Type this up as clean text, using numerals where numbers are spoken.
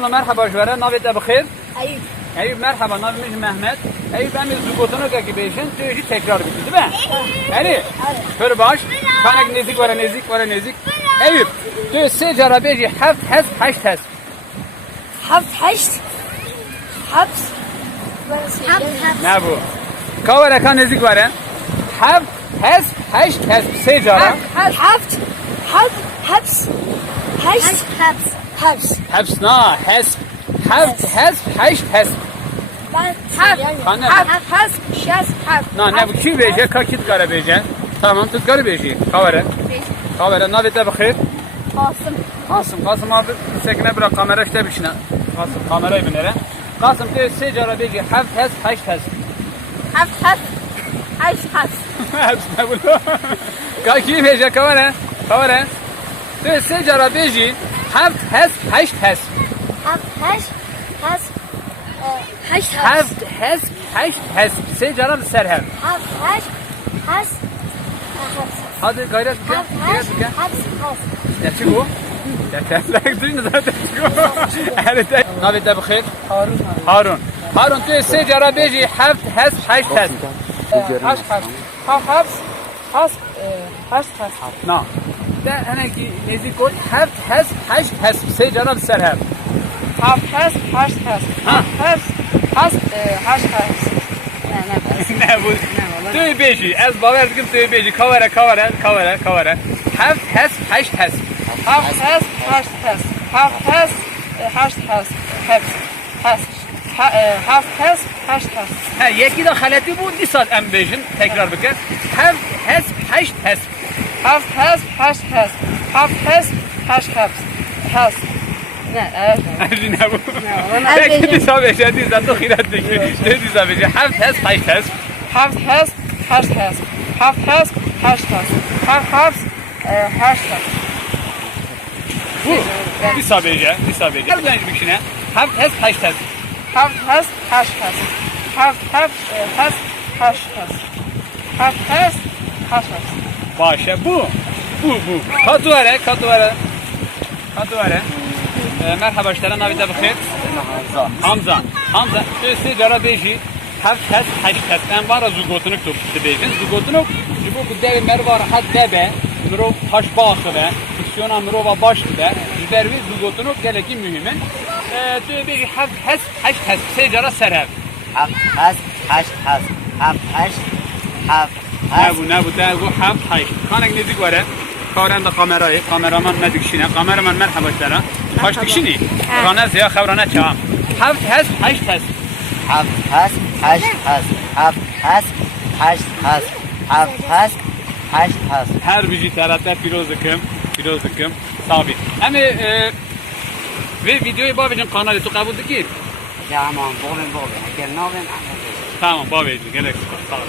Merhaba jwara, navê te bi xêr? Eyüp. Eyüp merhaba, navê min Mehmet. Eyüp em ê zûgotinokekî bêjin, tu yê jî tekrar bikî, değil mi? Erê? Pir baş. Kanek nêzik were nêzik, were nêzik. Eyüp, tu yê sê cara bêjî heft hes, heşt hes. Haft heşt. Haft. Ne bu? Ka were ka nêzik were? Heft hes, heşt hes. Sê cara. Haft. Haft. Haps. Heşt. Haps. Heps na, hes. Heft hes, heşt hes. Ben Kanne. Haft. Şes. Haft. Na ne bu ki bêje, ka kî dikare bêje? Tamam, tu dikare bêjî. Ka were? Ka were, navê te bi xêr? Kasım. Kasım abi sekine bırak kamera işte bişine. Kasım kamerayı binere. Kasım te sê cara bêjî heft hes, heşt hes. Haft. Heşt. Haft. Hepsine bunu. Ka kî bêje, ka were? Ka were? Tu sê cara bêjî heft hes, heşt hes. Haft. Heşt. Has. Heşt. Heft hes, heşt hes. Sê cara li ser hev. Haft. Heşt. Has. Hadi gayret bike. Haft. Gayret Heşt. bike. Has. Ne çıkıyor? Yeterler duyun zaten çıkıyor. Evet. Navê te bi xêr? Harun. Harun tu sê cara bêjî heft hes, heşt hes. Heşt. Haft. Has. Heşt. Na. De henekî nêzik got heft hes, heşt hes. Sê cara li ser hev. Haft. Heşt. Ha. Has. Heşt. Ne bu? Tu bêjî, ez bawer dikim tu bêjî. Ka were. Heft hes, heşt hes. Haft. Heşt. Haft. Heşt. Haft. Heşt. Ha, yekî de xeletî bû, dîsal em bêjin, tekrar bike. Heft hes, heşt hes. Haft. Heşt. Haft. Heşt. Has. Ne? Erjî ne bu? Ben Peki bêjim. dîsa bêje, dîsa tu xîret dikî. Ne dîsa bêje? Heft hes, heşt hes. Haft. Heşt. Haft. Heşt. Haft. Heşt. Bu. Dîsa bêje. Gel bilen bir kişine. Heft hes, heşt hes. Haft. Heşt. Haft. Heşt. Haft. Heşt. Başa bu. Katı vere. Merhaba işlere, navê te bi xêr? Hamza. Tu sê cara bêjî heft hes, heşt hes. Em vara zûgotinok tu dibêjin. Zûgotinok ji bo ku devê merva rehet vebe, mirov heşbax be, fiksiyona mirova baş be. Ji ber wê zûgotinok gelekî mühim in. Tu bêjî heft hes, heşt hes. Sê cara serhev. Ne bu te bu heft heşt. Kanek nêzik were. Karen de kamerayı, kameraman ne dikişine, kameraman merhaba işlere. Kaç dikişini? Rana ziya xevrana çağım. Heft hes, heşt hes. Her bici taraftar firoz dikim. Tabi. Ama ve videoyu babacığım kanalı tu kabul dikir. Tamam babacığım, gerek yok. Sağ ol.